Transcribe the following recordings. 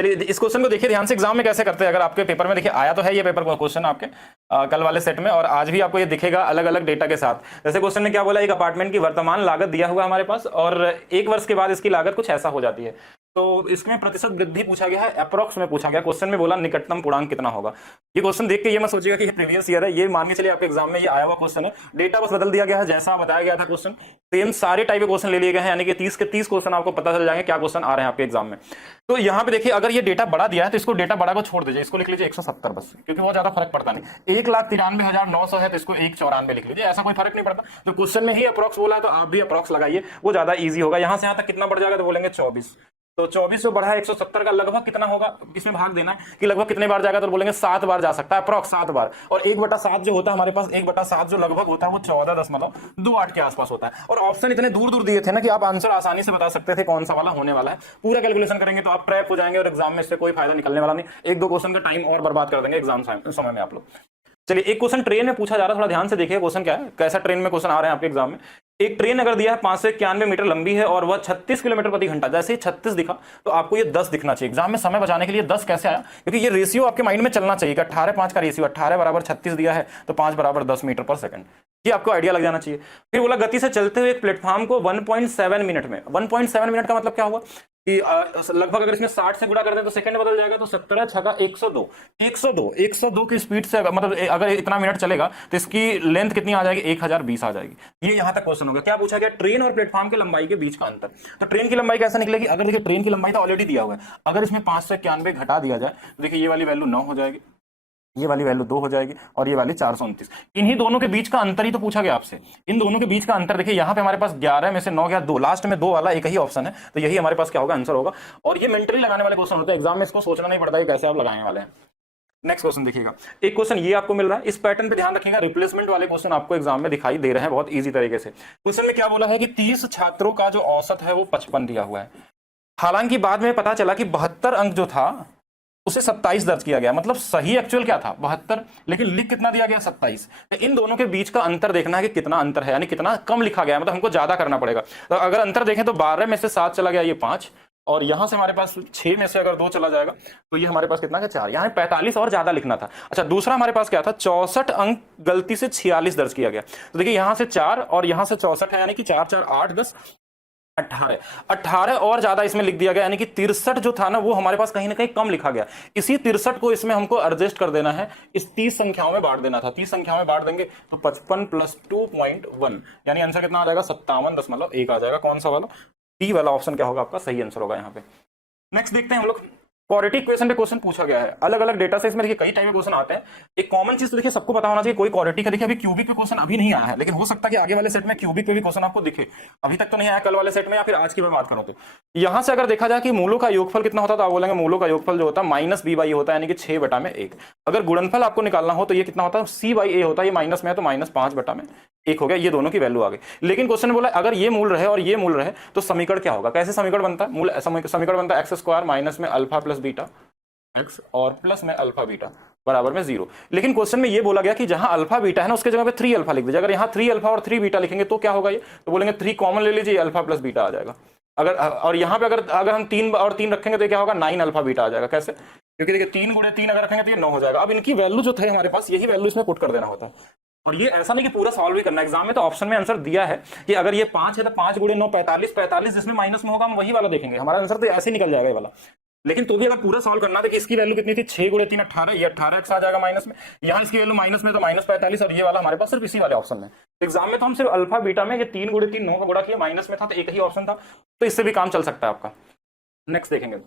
चलिए इस क्वेश्चन को देखिए ध्यान से, एग्जाम में कैसे करते हैं। अगर आपके पेपर में देखिए आया तो है ये पेपर क्वेश्चन आपके कल वाले सेट में, और आज भी आपको ये दिखेगा अलग अलग डेटा के साथ। जैसे क्वेश्चन ने क्या बोला, एक अपार्टमेंट की वर्तमान लागत दिया हुआ हमारे पास और 1 वर्ष के बाद इसकी लागत कुछ ऐसा हो जाती है। तो इसमें प्रतिशत वृद्धि पूछा गया है, अप्रोक्स में पूछा गया। क्वेश्चन में बोला निकटतम पूर्णांक कितना होगा। ये क्वेश्चन देख के ये मत सोचिएगा कि ये प्रीवियस ईयर है, ये मान के चलिए आपके एग्जाम में ये आया हुआ क्वेश्चन है, डेटा बस बदल दिया गया है, जैसा बताया गया था क्वेश्चन सेम सारे टाइप के क्वेश्चन ले लिए गए हैं, यानी कि 30 के 30 क्वेश्चन आपको पता चल जाएंगे क्या क्वेश्चन आ रहे हैं आपके एग्जाम में। तो यहाँ पे देखिए अगर ये डेटा बड़ा दिया है तो इसको डेटा बड़ा को छोड़ दीजिए, इसको लिख लीजिए 170 बस, क्योंकि बहुत ज्यादा फर्क पड़ता नहीं। 1,93,900 है तो इसको 194 लिख लीजिए, ऐसा कोई फर्क नहीं पड़ता। तो क्वेश्चन में ही अप्रोक्स बोला है तो आप भी अप्रोक्स लगाइए, वो ज्यादा ईजी होगा। यहाँ से यहाँ तक कितना बढ़ जाएगा तो बोलेंगे 24, तो 24 जो बढ़ा है 170 का लगभग कितना होगा, इसमें भाग देना है कि लगभग कितने बार जाएगा, तो बोलेंगे 7 बार जा सकता है, अप्रॉक्स 7 बार। और 1/7 जो होता है हमारे पास, 1/7 जो लगभग होता है वो 14.28 के आसपास होता है। और ऑप्शन इतने दूर दूर दिए थे ना कि आप आंसर आसानी से बता सकते थे कौन सा वाला होने वाला है। पूरा कैलकुलेशन करेंगे तो आप ट्रैप हो जाएंगे और एग्जाम में इससे कोई फायदा निकलने वाला नहीं। 1-2 क्वेश्चन का टाइम और बर्बाद कर देंगे एग्जाम समय में आप लोग। चलिए एक क्वेश्चन ट्रेन में पूछा जा रहा है, थोड़ा ध्यान से देखिए क्वेश्चन क्या है, कैसा ट्रेन में क्वेश्चन आ रहे हैं आपके एग्जाम में। एक ट्रेन अगर दिया है 5 से 91 मीटर लंबी है और वह 36 किलोमीटर प्रति घंटा, जैसे ही 36 दिखा तो आपको ये 10 दिखना चाहिए। एग्जाम में समय बचाने के लिए 10 कैसे आया, क्योंकि ये रेशियो आपके माइंड में चलना चाहिए कि 18-5 का रेशियो, 18 बराबर 36 दिया है तो 5 बराबर 10 मीटर पर सेकंड, ये आपको आइडिया लग जाना चाहिए। फिर बोला गति से चलते हुए एक प्लेटफॉर्म को 1.7 मिनट में, 1.7 मिनट का मतलब क्या हुआ कि लगभग अगर इसमें 60 से गुणा कर दें तो सेकंड बदल जाएगा, तो 17 छका 102 की स्पीड से मतलब अगर इतना मिनट चलेगा तो इसकी लेंथ कितनी आ जाएगी, 1020 आ जाएगी। ये यहां तक क्वेश्चन हो गया। क्या पूछा गया, ट्रेन और प्लेटफॉर्म के लंबाई के बीच का अंतर। तो ट्रेन की लंबाई कैसे निकलेगी, अगर देखिए ट्रेन की लंबाई तो ऑलरेडी दिया हुआ है, अगर इसमें 5 से 91 घटा दिया जाए तो देखिए ये वाली वैल्यू 9 हो जाएगी, ये वाली वैल्यू 2 हो जाएगी और ये वाली 429। इन्हीं दोनों के बीच का अंतर ही तो पूछा गया आपसे। इन दोनों के बीच का अंतर देखिए यहाँ पे हमारे पास 11 में से 9 गया 2, लास्ट में 2 वाला एक ही ऑप्शन है, तो यही हमारे पास क्या होगा, आंसर होगा। और ये मेंटली लगाने वाले क्वेश्चन होते हैं, एग्जाम में इसको सोचना नहीं पड़ता है कैसे आप लगाने वाले हैं। नेक्स्ट क्वेश्चन देखिएगा, एक क्वेश्चन ये आपको मिल रहा है, इस पैटर्न पे ध्यान रखिएगा, रिप्लेसमेंट वाले क्वेश्चन आपको एग्जाम में दिखाई दे रहे हैं बहुत इजी तरीके से। क्वेश्चन में क्या बोला है कि 30 छात्रों का जो औसत है वो 55 दिया हुआ है। हालांकि बाद में पता चला कि 72 अंक जो था उसे 27 दर्ज किया गया, मतलब सही एक्चुअल क्या था 72, लेकिन लिख कितना दिया गया 27। इन दोनों के बीच का अंतर देखना है कि कितना अंतर है, यानी कितना कम लिखा गया, मतलब हमको ज्यादा करना पड़ेगा। तो अगर अंतर देखें तो 12 में से 7 चला गया, ये 5, और यहां से हमारे पास 6 में से अगर 2 चला जाएगा तो ये हमारे पास कितना है 4, यहाँ 45 और ज्यादा लिखना था। अच्छा दूसरा हमारे पास क्या था, 64 अंक गलती से 46 दर्ज किया गया। तो देखिए यहां से 4 और यहां से 64 है, यानी कि 4 4 8 10 18 और ज्यादा इसमें लिख दिया गया, यानी कि 63 जो था ना वो हमारे पास कहीं ना कहीं कम लिखा गया। इसी 63 को इसमें हमको एडजस्ट कर देना है, इस 30 संख्याओं में बांट देना था। 30 संख्याओं में बांट देंगे तो 55 + 2.1 यानी आंसर कितना आ जाएगा 57.1 आ जाएगा। कौन सा वाला, डी वाला ऑप्शन क्या होगा आपका सही आंसर होगा यहाँ पे। नेक्स्ट देखते हैं हम लोग, क्वाड्रेटिक इक्वेशन पे क्वेश्चन पूछा गया है, अलग अलग डेटा से इसमें देखिए कई टाइप के क्वेश्चन आते हैं। एक कॉमन चीज तो देखिए सबको पता होना चाहिए, कोई क्वाड्रेटिक है। देखिए अभी क्यूबिक पे क्वेश्चन अभी नहीं आया है, लेकिन हो सकता है कि आगे वाले सेट में क्यूबिक पे भी क्वेश्चन आपको दिखे। अभी तक तो नहीं आया, कल वाले सेट में या फिर आज की मैं बात करूं तो यहां से अगर देखा जाए कि मूलों का योगफल कितना होता है तो आप बोलेंगे मूलों का योगफल जो होता है -b/a होता है, यानी कि 6/1। अगर गुणनफल आपको निकालना हो तो ये कितना होता है, c/a होता है, ये माइनस में है तो -5/1 हो गया, ये दोनों की वैल्यू आ गई। लेकिन क्वेश्चन बोला अगर ये मूल रहे और ये मूल रहे तो समीकरण क्या होगा, कैसे समीकरण बनता है, मूल समीकरण बनता है x² माइनस में अल्फा प्लस बीटा x और प्लस में अल्फा बीटा बराबर में 0। लेकिन क्वेश्चन में ये बोला गया कि जहां अल्फा बीटा है ना उसके जगह पे 3 अल्फा लिख दीजिए। अगर यहाँ 3 अल्फा और 3 बीटा लिखेंगे तो क्या होगा, ये तो बोलेंगे 3 कॉमन ले लीजिए, अल्फा प्लस बीटा आ जाएगा। अगर और यहाँ पे अगर हम 3 और 3 रखेंगे तो क्या होगा 9 अल्फा बीटा आ जाएगा। कैसे, क्योंकि देखिए 3 × 3 अगर रखेंगे तो ये 9 हो जाएगा। अब इनकी वैल्यू जो थे हमारे पास यही वैल्यू इसमें पुट कर देना होता है। और ये ऐसा नहीं कि पूरा सॉल्व भी करना है, एग्जाम में तो ऑप्शन में आंसर दिया है कि अगर ये 5 है तो 5 × 9 45 जिसमें माइनस में होगा हम वही वाला देखेंगे, हमारा आंसर तो ऐसे निकल जाएगा ये वाला। लेकिन तो भी अगर पूरा सॉल्व करना था कि इसकी वैल्यू कितनी थी 6 × 3 18, ये 18x आ जाएगा माइनस में, यहाँ इसकी वैल्यू माइनस में तो -45 और ये वाला हमारे पास सिर्फ इसी वाले ऑप्शन में। एग्जाम में तो हम सिर्फ अल्फा बीटा में ये 3 × 3 9 का गुणा किया, माइनस में था तो एक ही ऑप्शन था, तो इससे भी काम चल सकता है आपका। नेक्स्ट देखेंगे,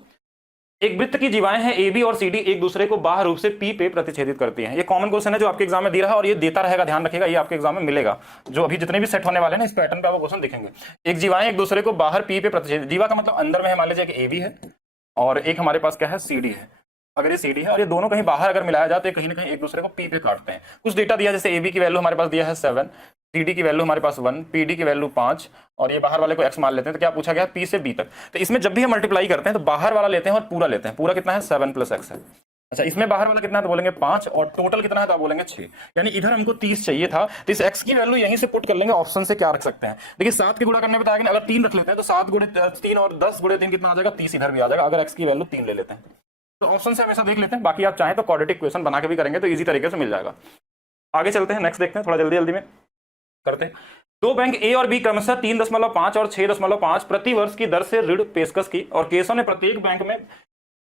एक वृत्त की जीवाएं हैं ए बी और सी डी एक दूसरे को बाह्य रूप से पी पे प्रतिच्छेदित करती हैं। ये कॉमन क्वेश्चन है जो आपके एग्जाम में दे रहा है और ये देता रहेगा, ध्यान रखिएगा, ये आपके एग्जाम में मिलेगा। जो अभी जितने भी सेट होने वाले हैं ना इस पैटर्न पे आपको क्वेश्चन दिखेंगे। एक जीवाएं एक दूसरे को बाहर पी पे प्रतिच्छेदित, जीवा का मतलब अंदर में है, मान लीजिए कि ए बी है और एक हमारे पास क्या है सी डी है। अगर ये सी डी है और ये दोनों कहीं बाहर अगर मिलाया जाए तो कहीं ना कहीं एक दूसरे को पी पे काटते हैं। कुछ डेटा दिया, जैसे ए बी की वैल्यू हमारे पास दिया है 7, सी डी की वैल्यू हमारे पास 1, पी डी की वैल्यू 5 और ये बाहर वाले को x मान लेते हैं। तो क्या पूछा गया पी से बी तक, तो इसमें जब भी हम मल्टीप्लाई करते हैं तो बाहर वाला लेते हैं और पूरा लेते हैं। पूरा कितना है 7 + x है। अच्छा इसमें बाहर वाला कितना है तो बोलेंगे 5 और टोटल कितना है तो बोलेंगे 6, यानी इधर हमको 30 चाहिए था, तो इस x की वैल्यू यहीं से पुट कर लेंगे। ऑप्शन से क्या रख सकते हैं, देखिए 7 के गुणा करने पे आएगा, अगर 3 रख लेते हैं तो 7 × 3 और 10 × 3 कितना आ जाएगा 30, इधर भी आ जाएगा अगर x की वैल्यू 3 ले लेते हैं। तो ऑप्शन से हमेशा देख लेते हैं, बाकी आप चाहें तो क्वाड्रेटिक क्वेश्चन बना के भी करेंगे तो इजी तरीके से मिल जाएगा। आगे चलते हैं, नेक्स्ट देखते हैं, थोड़ा जल्दी जल्दी में करते हैं। दो बैंक ए और बी क्रमशः 3.5 और 6.5 प्रति वर्ष की दर से ऋण पेशकश की और केशव ने प्रत्येक बैंक में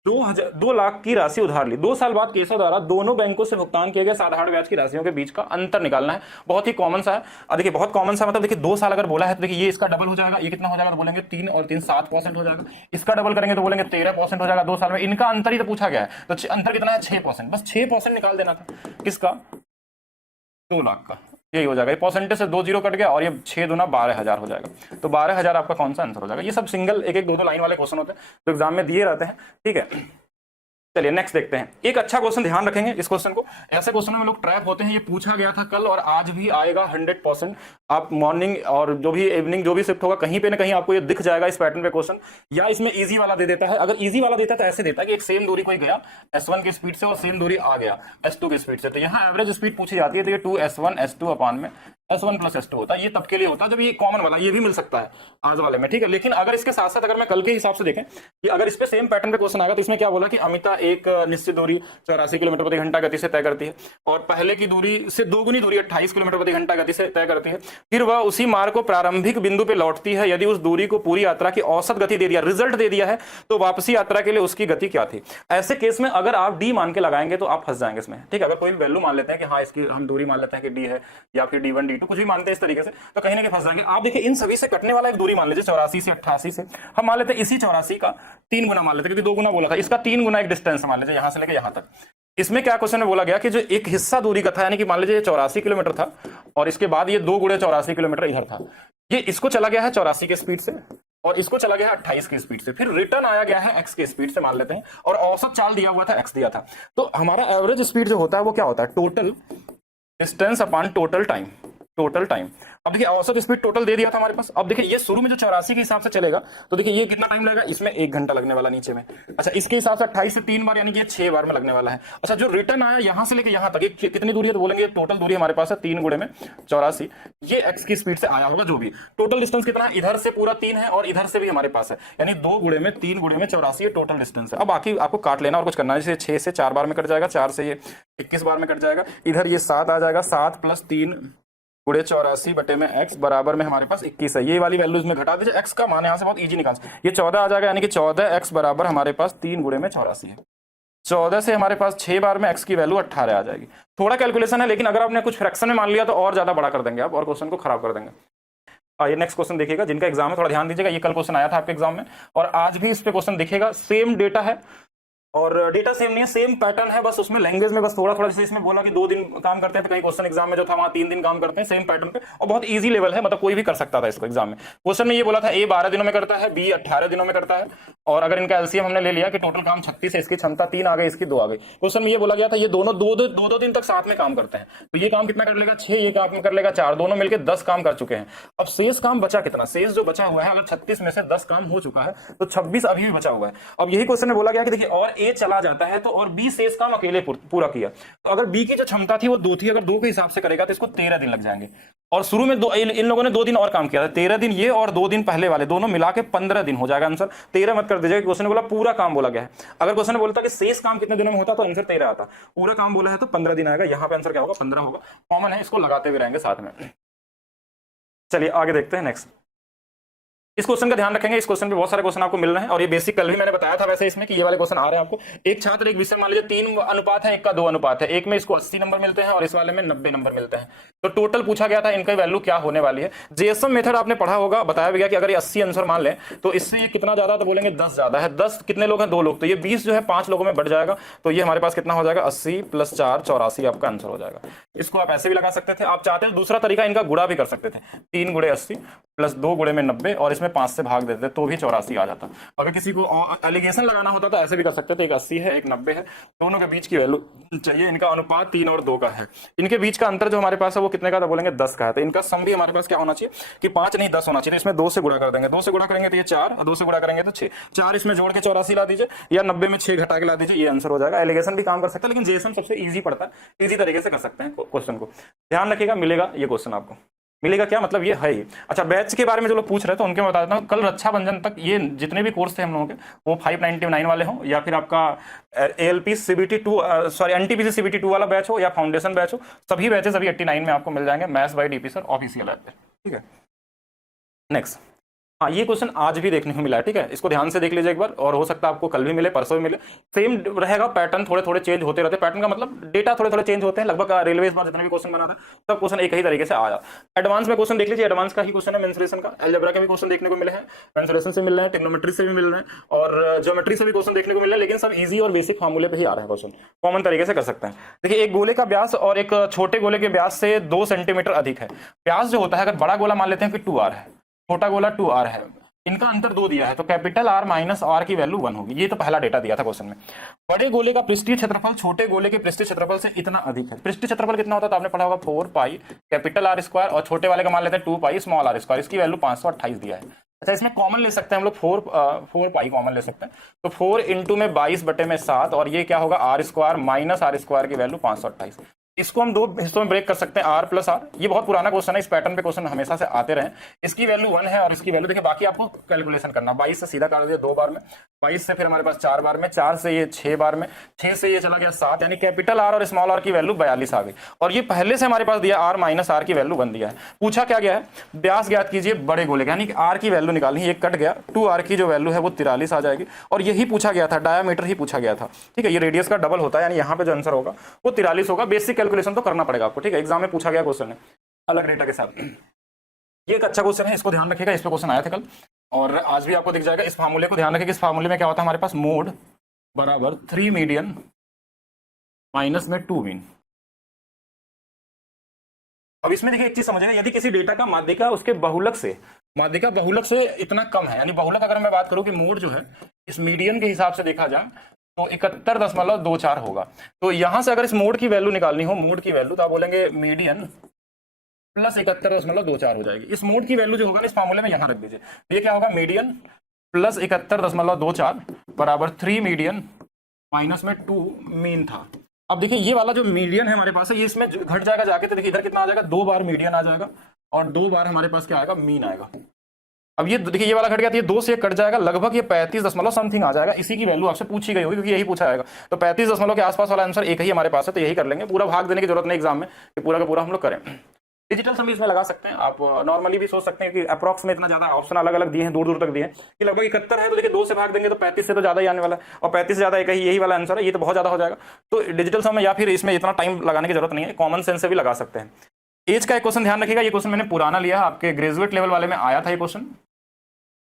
2 लाख की राशि उधार ली। 2 साल बाद केशव द्वारा दोनों बैंकों से भुगतान किए गए साधारण ब्याज की राशियों के बीच का अंतर निकालना है। बहुत ही कॉमन सा है। देखिए बहुत कॉमन सा मतलब देखिए 2 साल अगर बोला है तो देखिए ये इसका डबल हो जाएगा, ये कितना हो जाएगा तो बोलेंगे 3 और 3 7% हो जाएगा। इसका डबल करेंगे तो बोलेंगे 13% हो जाएगा 2 साल में। इनका अंतर ही तो पूछा गया है, तो अंतर कितना है 6%, बस 6% निकाल देना था। किसका? 2 लाख का, यही हो जाएगा। परसेंटेज से 2 जीरो कट गया और ये 6 दूना 12,000 हो जाएगा। तो 12,000 आपका कौन सा आंसर हो जाएगा। ये सब सिंगल एक एक 2 लाइन वाले क्वेश्चन होते हैं तो एग्जाम में दिए रहते हैं, ठीक है। चलिए नेक्स्ट देखते हैं। एक अच्छा क्वेश्चन, ध्यान रखेंगे इस क्वेश्चन को, ऐसे क्वेश्चनों में लोग ट्रैप होते हैं। ये पूछा गया था कल और आज भी आएगा 100%। आप मॉर्निंग और जो भी इवनिंग जो भी शिफ्ट होगा कहीं पे ना कहीं आपको ये दिख जाएगा इस पैटर्न पे क्वेश्चन। या इसमें इजी वाला दे देता है। अगर इजी वाला देता है तो ऐसे देता है कि एक सेम दूरी कोई गया S1 की स्पीड से और सेम दूरी आ गया S2 की स्पीड से, तो यहाँ एवरेज स्पीड पूछी जाती है तो ये 2S1 S2 अपान में S1 प्लस S2 होता है। ये तब के लिए होता है जब ये कॉमन वाला, ये भी मिल सकता है आज वाले में, ठीक है। लेकिन अगर इसके साथ साथ अगर मैं कल के हिसाब से देखें कि अगर इस पे सेम पैटर्न पे क्वेश्चन आएगा तो इसमें क्या बोला कि अमिता एक निश्चित दूरी 84 किलोमीटर प्रति घंटा गति से तय करती है और पहले की दूरी से 2 गुनी दूरी 28 किलोमीटर प्रति घंटा गति से तय करती है। फिर वह उसी मार्ग को प्रारंभिक बिंदु पे लौटती है। यदि उस दूरी को पूरी यात्रा की औसत गति दे दिया, रिजल्ट दे दिया है, तो वापसी यात्रा के लिए उसकी गति क्या थी। ऐसे केस में अगर आप डी मान के लगाएंगे तो आप फंस जाएंगे इसमें, ठीक है। अगर कोई वैल्यू मान लेते हैं कि हाँ इसकी हम दूरी मान लेते हैं कि डी है या फिर D1 D2 कुछ भी मानते हैं इस तरीके से, तो कहीं ना कहीं फंस जाएंगे आप। देखिए इन सभी से कटने वाला एक दूरी मान लीजिए 84 से 88 से, हम मान लेते हैं इसी 84 का 3 गुना मान लेते हैं क्योंकि 2 गुना बोला था, इसका 3 गुना एक डिस्टेंस मान लीजिए यहां से लेकर यहां तक। इसमें क्या क्वेश्चन में बोला गया कि जो एक हिस्सा दूरी का था, यानी कि मान लीजिए 84 किलोमीटर था और इसके बाद ये 2 गुणे 84 किलोमीटर इधर था, ये इसको चला गया है 84 की स्पीड से और इसको चला गया है 28 की स्पीड से, फिर रिटर्न आया गया है x की स्पीड से मान लेते हैं और औसत चाल दिया हुआ था x दिया था। तो हमारा एवरेज स्पीड जो होता है वो क्या होता है, total distance upon total time, total time. अब देखिए औसत स्पीड टोटल दे दिया था हमारे पास। अब देखिए ये शुरू में जो 84 के हिसाब से चलेगा तो देखिए ये कितना टाइम लगेगा, इसमें 1 घंटा लगने वाला नीचे में। अच्छा इसके हिसाब से 28 से 3 बार यानी कि 6 बार में लगने वाला है। अच्छा जो रिटर्न आया यहां से लेके यहां तक ये कितनी दूरी है तो बोलेंगे टोटल दूरी हमारे पास है 3 गुणे में 84, ये x की स्पीड से आया होगा जो भी। टोटल डिस्टेंस कितना है, इधर से पूरा 3 है और इधर से भी हमारे पास है, यानी 2 गुणे में 3 गुणे में 84 ये टोटल डिस्टेंस है। अब बाकी आपको काट लेना और कुछ करना है, जैसे 6 से 4 बार में कट जाएगा, 4 से ये 21 बार में कट जाएगा, इधर ये 7 आ जाएगा, 7 प्लस 3 गुणे 84 बटे में x बराबर में हमारे पास 21 है। ये वाली वैल्यू इसमें घटा दीजिए, x का मान यहां से बहुत इजी निकाल, ये 14 आ जाएगा, यानी कि 14x बराबर हमारे पास 3 गुणे में 84 है। 14 से हमारे पास 6 बार में x की वैल्यू 18 आ जाएगी। थोड़ा कैलकुलेशन है लेकिन अगर आपने कुछ फ्रैक्शन में मान लिया तो और ज्यादा बड़ा कर देंगे आप और क्वेश्चन को खराब कर देंगे। ये नेक्स्ट क्वेश्चन देखिएगा, जिनका एग्जाम है थोड़ा ध्यान दीजिएगा, ये कल क्वेश्चन आया था आपके एग्जाम में और आज भी इस पे क्वेश्चन दिखेगा। सेम डेटा है और डेटा सेम नहीं है, सेम पैटर्न है, बस उसमें लैंग्वेज में बस थोड़ा थोड़ा, जैसे इसमें बोला कि 2 दिन काम करते हैं तो कहीं क्वेश्चन एग्जाम में जो था वहां 3 दिन काम करते हैं, सेम पैटर्न पे और बहुत इजी लेवल है, मतलब कोई भी कर सकता था इसको एग्जाम में। क्वेश्चन में ये बोला था A 12 दिनों में करता है, B 18 दिनों में करता है और अगर इनका एलसीएम हमने ले लिया कि टोटल काम 36 है, इसकी क्षमता 3 आ गई, इसकी 2 आ गई। क्वेश्चन में ये बोला गया था ये दोनों दो दिन तक साथ में काम करते हैं, तो ये काम कितना कर लेगा 6, ये काम कर लेगा 4, दोनों मिलकर 10 काम कर चुके हैं। अब शेष काम बचा कितना, शेष जो बचा हुआ है अगर 36 में से 10 काम हो चुका है तो 26 अभी भी बचा हुआ है। अब यही क्वेश्चन में बोला गया कि देखिए और A चला जाता है तो और B शेष काम अकेले पूरा किया, तो अगर B की जो क्षमता थी वो 2 थी, अगर 2 के हिसाब से करेगा तो इसको 13 दिन लग जाएंगे और शुरू में इन लोगों ने 2 दिन और काम किया था, 13 दिन ये और 2 दिन पहले वाले, दोनों मिला के 15 दिन हो जाएगा आंसर। 13 मत कर दीजिएगा, क्वेश्चन ने बोला पूरा काम बोला गया है। अगर क्वेश्चन ने बोलता कि शेष काम कितने दिनों में होता तो आंसर 13 आता, पूरा काम बोला है तो 15 दिन आएगा। यहाँ पे आंसर क्या होगा 15 होगा, कॉमन है, इसको लगाते हुए रहेंगे साथ में। चलिए आगे देखते हैं नेक्स्ट। इस क्वेश्चन का ध्यान रखेंगे, इस क्वेश्चन पे बहुत सारे क्वेश्चन आपको मिल रहे हैं और ये बेसिक कल भी मैंने बताया था वैसे इसमें कि ये वाले क्वेश्चन आ रहे हैं आपको। एक छात्र एक विषय मान लीजिए 3 अनुपात है, एक का 2 अनुपात है, एक में इसको 80 नंबर मिलते हैं और इस वाले में 90 नंबर मिलते हैं, तो टोटल पूछा गया था इनका वैल्यू क्या होने वाली है। जेएसएम मेथड आपने पढ़ा होगा, बताया भी गया कि अगर ये 80 आंसर मान लें तो इससे ये कितना ज्यादा, तो बोलेंगे 10 ज्यादा है। 10 कितने लोग हैं, 2 लोग, तो ये 20 जो है 5 लोगों में बढ़ जाएगा, तो ये हमारे पास कितना हो जाएगा 80 + 4 84 आपका आंसर हो जाएगा। इसको आप ऐसे भी लगा सकते थे, आप चाहते हैं दूसरा तरीका इनका गुणा भी कर सकते थे, 3 गुणे 80 प्लस 2 गुणे में 90 और इसमें 5 से भाग देते तो भी 84 आ जाता। अगर किसी को एलिगेशन लगाना होता तो ऐसे भी कर सकते थे, एक 80 है एक 90 है, दोनों के बीच की वैल्यू चाहिए, इनका अनुपात 3 और 2 का है, इनके बीच का अंतर जो हमारे पास है वो कितने का, तो बोलेंगे 10 का है, तो इनका सम भी हमारे पास क्या होना चाहिए कि 5 नहीं 10 होना चाहिए। तो इसमें 2 से गुणा कर देंगे, 2 से गुणा करेंगे तो ये 4 और 2 से गुणा करेंगे तो 6, 4 इसमें जोड़ के 84 ला दीजिए या 90 में 6 घटा के ला दीजिए, ये आंसर हो जाएगा। एलिगेशन भी काम कर सकता है लेकिन जेएसएम सबसे ईजी पड़ता है, ईजी तरीके से कर सकते हैं क्वेश्चन को, ध्यान रखिएगा, मिलेगा ये क्वेश्चन आपको। मिलेगा क्या, मतलब ये है ही। अच्छा, बैच के बारे में जो लोग पूछ रहे थे उनके मैं बता देता हूँ, कल रक्षाबंधन तक ये जितने भी कोर्स थे हम लोगों के, वो 599 वाले हों या फिर आपका ALP CBT 2 sorry NTPC CBT 2 वाला बैच हो या फाउंडेशन बैच हो, सभी बैचेस अभी 89 में आपको मिल जाएंगे maths by DP sir official app पे। ठीक है, नेक्स्ट। हाँ, ये क्वेश्चन आज भी देखने को मिला है, ठीक है, इसको ध्यान से देख लीजिए एक बार, और हो सकता है आपको कल भी मिले, परसों भी मिले। सेम रहेगा पैटर्न, थोड़े थोड़े चेंज होते रहते हैं। पैटर्न का मतलब डेटा थोड़े थोड़े चेंज होते हैं, लगभग रेलवे इस बार जितना भी क्वेश्चन बना था सब क्वेश्चन एक ही तरीके से आया। एडवांस में क्वेश्चन देख लीजिए, एडवांस का ही क्वेश्चन है मेंसुरेशन का, अलजेब्रा के भी क्वेश्चन देखने को मिले हैं, मेंसुरेशन से मिल रहे हैं, ट्रिग्नोमेट्री से भी मिल रहे हैं, और ज्योमेट्री से भी क्वेश्चन देखने को मिल रहे हैं, लेकिन सब इजी और बेसिक फार्मूले पे ही आ रहे हैं क्वेश्चन, कॉमन तरीके से कर सकते हैं। देखिए, एक गोले का व्यास और एक छोटे गोले के व्यास से 2 सेंटीमीटर अधिक है। व्यास जो होता है, अगर बड़ा गोला मान लेते हैं कि 2r है, छोटा गोला 2r है, इनका अंतर 2 दिया है, तो कैपिटल R माइनस R की वैल्यू 1 होगी। ये तो पहला डेटा दिया था क्वेश्चन में। बड़े गोले का पृष्ठीय क्षेत्रफल छोटे गोले के पृष्ठीय क्षेत्रफल से इतना अधिक है। पृष्ठीय क्षेत्रफल कितना होता है तो आपने पढ़ा होगा 4 पाई कैपिटल R स्क्वायर, और छोटे वाले का मान लेते हैं 2 पाई स्मॉल r स्क्वायर, इसकी वैल्यू 528 दिया है। अच्छा, इसमें कॉमन ले सकते हैं हम लोग, 4 पाई कॉमन ले सकते हैं, तो 4 इंटू में 22/7, और ये क्या होगा R square minus R square की वैल्यू 528। इसको हम 2 हिस्सों में ब्रेक कर सकते हैं, R प्लस R। ये बहुत पुराना क्वेश्चन है, इस पैटर्न पे क्वेश्चन हमेशा से आते रहे। इसकी वैल्यू 1 है और इसकी वैल्यू देखिए, बाकी आपको कैलकुलेशन करना। 22 से सीधा काट दिया 2 बार में, 22 से फिर हमारे पास 4 बार में, 4 से ये 6 बार में, 6 से ये चला गया 7, यानी कैपिटल R और स्मॉल r की वैल्यू 42 आ गई। और ये पहले से हमारे पास दिया R माइनस R की वैल्यू 1 दिया है। पूछा क्या गया है, व्यास ज्ञात कीजिए बड़े गोले का, यानी कि R की वैल्यू निकालनी है। ये कट गया, 2r की जो वैल्यू है वो 43 आ जाएगी, और यही पूछा गया था, डायामीटर ही पूछा गया था। ठीक है, ये रेडियस का डबल होता है, यानी यहाँ पे जो आंसर होगा वो 43 होगा। बेसिक कैलकुलेशन तो करना पड़ेगा आपको, ठीक है, एग्जाम में पूछा गया क्वेश्चन है अलग डेटा के साथ। ये एक अच्छा क्वेश्चन है, इसको ध्यान रखिएगा, इस पे क्वेश्चन आया था कल और आज भी आपको दिख जाएगा। इस फार्मूले को ध्यान रखिएगा, इस फार्मूले में क्या होता है हमारे पास, मोड बराबर 3 मीडियन माइनस में 2 मीन। अब इसमें देखिए एक चीज समझिएगा, यदि किसी डेटा का माध्यिका उसके बहुलक से, माध्यिका बहुलक से इतना कम है, यानी बहुलक अगर मैं बात करूं कि मोड जो है इस मीडियन के हिसाब से देखा जाए तो 71.24 होगा। तो यहां से अगर इस मोड की वैल्यू निकालनी हो, मोड की वैल्यू, तो आप बोलेंगे मीडियन प्लस 71.24 हो जाएगी। इस मोड की वैल्यू जो होगा इस फार्मूले में यहां रख दीजिए, ये क्या होगा, मीडियन प्लस 71.24 बराबर 3 मीडियन माइनस में 2 मीन था। अब देखिए ये वाला जो मीडियन है हमारे पास है, ये इसमें घट जाएगा जाके, तो देखिए इधर कितना आ जाएगा, 2 बार मीडियन आ जाएगा और 2 बार हमारे पास क्या आएगा, मीन आएगा। अब ये देखिए ये वाला घट गया, तो ये 2 से कट जाएगा, लगभग ये 35 दशमलव समथिंग आ जाएगा। इसी की वैल्यू आपसे पूछी गई होगी क्योंकि यही पूछा जाएगा, तो 35 दशमलव के आसपास वाला आंसर एक ही हमारे पास है, तो यही कर लेंगे। पूरा भाग देने की जरूरत नहीं एग्जाम में, कि पूरा का पूरा हम लोग करें। डिजिटल सम इसमें लगा सकते हैं आप, नॉर्मली भी सोच सकते हैं कि अप्रॉक्स में इतना ज्यादा ऑप्शन अलग अलग दिए हैं, दूर दूर तक दिए हैं कि लगभग 71 है, तो देखिए 2 से भाग देंगे तो 35 से तो ज्यादा ही आने वाला है, और 35 से ज्यादा एक ही यही वाला आंसर है, ये तो बहुत ज्यादा हो जाएगा। तो डिजिटल सम में या फिर इसमें इतना टाइम लगाने की जरूरत नहीं है, कॉमन सेंस से भी लगा सकते हैं। एज का एक क्वेश्चन ध्यान रखिएगा, ये क्वेश्चन मैंने पुराना लिया, आपके ग्रेजुएट लेवल वाले में आया था ये क्वेश्चन,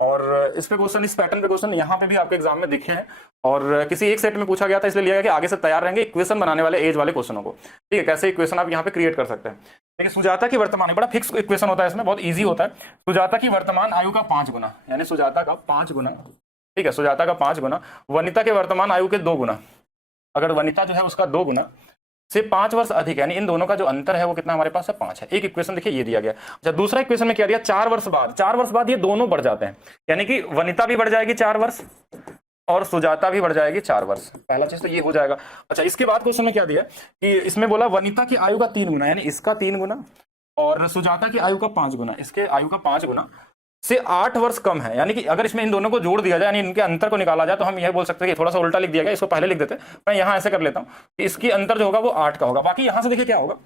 और इस पे क्वेश्चन, इस पैटर्न पे क्वेश्चन यहाँ पे भी आपके एग्जाम में दिखे हैं, और किसी एक सेट में पूछा गया था, इसलिए लिया गया कि आगे से तैयार रहेंगे इक्वेशन बनाने वाले एज वाले क्वेश्चनों को। ठीक है, कैसे इक्वेशन आप यहाँ पे क्रिएट कर सकते हैं। देखिए, सुजाता की वर्तमान, बड़ा फिक्स इक्वेशन होता है इसमें, बहुत ईजी होता है। सुजाता की वर्तमान आयु का 5 गुना, यानी सुजाता का 5 गुना, ठीक है, सुजाता का 5 गुना वनिता के वर्तमान आयु के 2 गुना। अगर वनिता जो है उसका 2 गुना से 5 वर्ष अधिक, यानी इन दोनों का जो अंतर है वो कितना हमारे पास है, 5 है। एक इक्वेशन देखिए ये दिया गया। अच्छा, दूसरा इक्वेशन में क्या दिया, 4 वर्ष बाद, 4 वर्ष बाद ये दोनों बढ़ जाते हैं, यानी कि वनिता भी बढ़ जाएगी 4 वर्ष और सुजाता भी बढ़ जाएगी 4 वर्ष। पहला चीज तो ये हो जाएगा। अच्छा, इसके बाद क्वेश्चन में क्या दिया कि इसमें बोला वनिता की आयु का 3 गुना, यानी इसका 3 गुना और सुजाता की आयु का 5 गुना, इसके आयु का 5 गुना से 8 वर्ष कम है। यानी कि अगर इसमें इन दोनों को जोड़ दिया जाए, यानी इनके अंतर को निकाला जाए, तो हम यह बोल सकते हैं कि थोड़ा सा उल्टा लिख दिया गया, इसको पहले लिख देते, मैं यहां ऐसे कर लेता हूं कि इसकी अंतर जो होगा वो 8 का होगा। बाकी यहां से देखिए क्या होगा,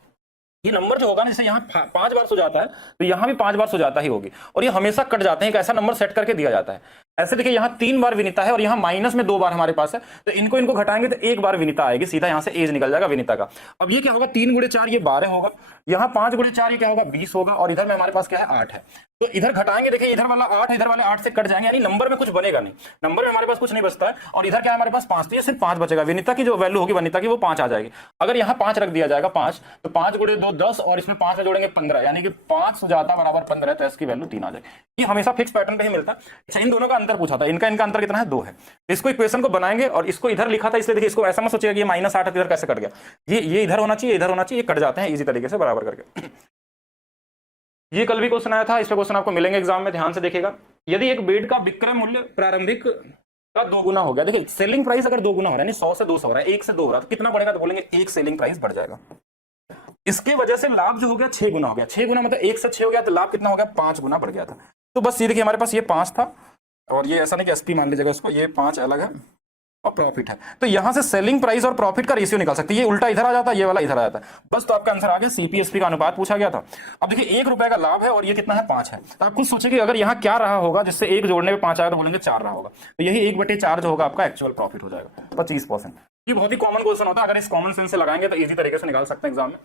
ये नंबर जो होगा ना, जैसे यहाँ 5 बार सुजाता है तो यहाँ भी 5 बार सुजाता ही होगी, और ये हमेशा कट जाते हैं, एक ऐसा नंबर सेट करके दिया जाता है। ऐसे देखिए यहाँ 3 बार विनीता है और यहाँ माइनस में 2 बार हमारे पास है, तो इनको घटाएंगे तो 1 बार विनीता आएगी, सीधा यहाँ से एज निकल जाएगा विनीता का। अब ये क्या होगा, 3 गुणे 4 ये 12 होगा, यहाँ 5 गुणे 4 ये क्या होगा, 20 होगा, और इधर में हमारे पास क्या है, 8 है। तो इधर घटाएंगे, देखिए इधर वाला 8 इधर वाले 8 से कट जाएंगे, यानी नंबर में कुछ बनेगा नहीं, नंबर में हमारे पास कुछ नहीं बचता है। और इधर क्या है हमारे पास 5, तो ये सिर्फ 5 बचेगा, विनीता की जो वैल्यू होगी वनिता की वो 5 आ जाएगी। अगर यहाँ 5 रख दिया जाएगा, 5 तो 5 गुणे 2 10, और इसमें 5 जोड़ेंगे 15, यानी कि 5 सुजाता बराबर 15, तो इसकी वैल्यू 3 आ जाएगी। ये हमेशा फिक्स पैटर्न पे ही मिलता है। अच्छा, इन दोनों का अंतर पूछा था, इनका अंतर कितना है, 2 है। इसको इक्वेशन को बनाएंगे और इसको इधर लिखा था, इसलिए देखिए इसको ऐसा मत सोचिएगा कि -8 इधर कैसे कट गया, ये इधर होना चाहिए, इधर होना चाहिए, ये कट जाते हैं इजी तरीके से बराबर करके। ये कल भी क्वेश्चन आया था, इस पे क्वेश्चन आपको मिलेंगे एग्जाम में, ध्यान से देखिएगा। यदि एक बेड का विक्रय मूल्य प्रारंभिक का 2 गुना हो गया, देखिए सेलिंग प्राइस अगर 2 गुना हो रहा है, यानी 100 से 200 हो रहा है, 1 से 2 हो रहा है, तो कितना बढ़ेगा, तो बोलेंगे 1 सेलिंग प्राइस बढ़ जाएगा। इसके वजह से लाभ जो हो गया 6 गुना हो गया। 6 गुना मतलब 1 से 6 हो गया तो लाभ कितना हो गया, 5 गुना बढ़ गया था। तो बस ये देखिए हमारे पास ये 5 था और ये ऐसा नहीं कि एसपी मान लीजिएगा उसको, ये 5 अलग है और प्रॉफिट है। तो यहां से सेलिंग प्राइस और प्रॉफिट का रेशियो निकाल सकते हैं। ये उल्टा इधर आ जाता है, ये वाला इधर आ जाता है। बस तो आपका आंसर आ गया, सीपीएसपी का अनुपात पूछा गया था। अब देखिए 1 रुपए का लाभ है और ये कितना है, 5 है। तो आप खुद सोचिए कि अगर यहाँ क्या रहा होगा जिससे 1 जोड़ने में 5 आया तो बोलेंगे 4 रहा होगा। तो यही 1/4 जो होगा आपका एक्चुअल प्रॉफिट हो जाएगा 25%। ये बहुत ही कॉमन क्वेश्चन होता है, अगर इस कॉमन सेंस से लगाएंगे तो इजी तरीके से निकाल सकते हैं एग्जाम में।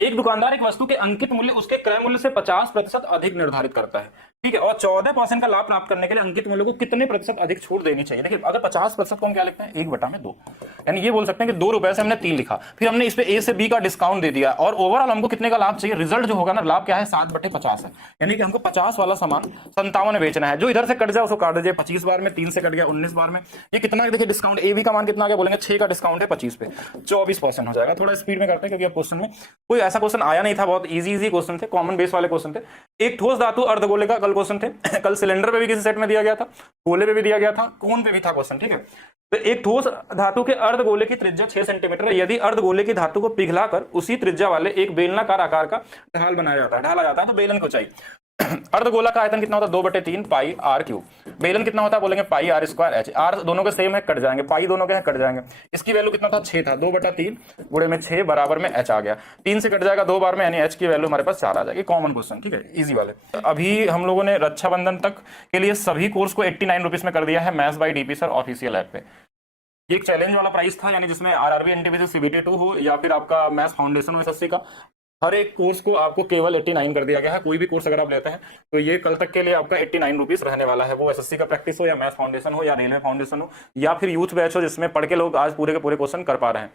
एक दुकानदार एक वस्तु के अंकित मूल्य उसके क्रय मूल्य से 50% अधिक निर्धारित करता है, ठीक है, और 14% का लाभ प्राप्त करने के लिए अंकित मूल्य को कितने प्रतिशत अधिक छूट देनी चाहिए। देखिए अगर 50% को हम क्या लिखते हैं, 1/2, यानी ये बोल सकते हैं कि 2 रुपए से हमने 3 लिखा, फिर हमने इस पे ए से बी का डिस्काउंट दे दिया और ओवरऑल हमको कितने का लाभ चाहिए। रिजल्ट जो होगा ना, लाभ क्या है, 7/50 है, यानी कि हमको 50 वाला सामान 57 में बेचना है। जो इधर से कट जाए उसको काट दीजिए, 25 बार में 3 से कट गया 19 बार में। ये कितना देखिए डिस्काउंट, ए बी का मान कितना आ गया, बोलेंगे 6 का डिस्काउंट है 25 पे, 24% हो जाएगा। थोड़ा स्पीड में करते हैं क्योंकि क्वेश्चन में कोई ऐसा क्वेश्चन आया नहीं था, बहुत इजी क्वेश्चन थे, कॉमन बेस वाले क्वेश्चन थे। एक ठोस धातु अर्धगोले का कल क्वेश्चन थे। कल सिलेंडर पे भी किसी सेट में दिया गया था, गोले पे भी दिया गया था, कोन पे भी था क्वेश्चन, ठीक है। तो एक ठोस धातु के अर्धगोले की त्रिज्या 6 सेंटीमीटर है। यदि अर्धगोले की धातु को पिघलाकर उसी त्रिज्या वाले एक बेलनाकार आकार का ढाल बनाया जाता है, ढाला जाता है तो बेलन को चाहिए। अर्धगोला का आयतन कितना होता है, 2/3 पाई आर क्यूब। बेलन कितना होता है, बोलेंगे पाई आर स्क्वायर एच। आर दोनों के सेम है, कट जाएंगे, पाई दोनों के हैं, कट जाएंगे। इसकी वैल्यू कितना था, 6 था, 2/3 गुणे में 6 बराबर में एच आ गया। 3 से कट जाएगा 2 बार में, यानी एच की वैल्यू हमारे पास 4 आ जाएगी। कॉमन क्वेश्चन, ठीक है, इजी वाले। अभी हम लोगों ने रक्षाबंधन तक के लिए सभी कोर्स को 89 रुपीज में कर दिया है maths by DP sir official app पे। ये एक चैलेंज वाला प्राइस था, यानी जिसमें आरआरबी एनटीपीसी सीबीटी 2 हो या फिर आपका मैथ्स फाउंडेशन हो एसएससी का, हर एक कोर्स को आपको केवल 89 कर दिया गया है। कोई भी कोर्स अगर आप लेते हैं तो ये कल तक के लिए आपका 89 रुपीज रहने वाला है। वो एसएससी का प्रैक्टिस हो या मैथ्स फाउंडेशन हो या रेलवे फाउंडेशन हो या फिर यूथ बैच हो जिसमें पढ़ के लोग आज पूरे के पूरे क्वेश्चन कर पा रहे हैं।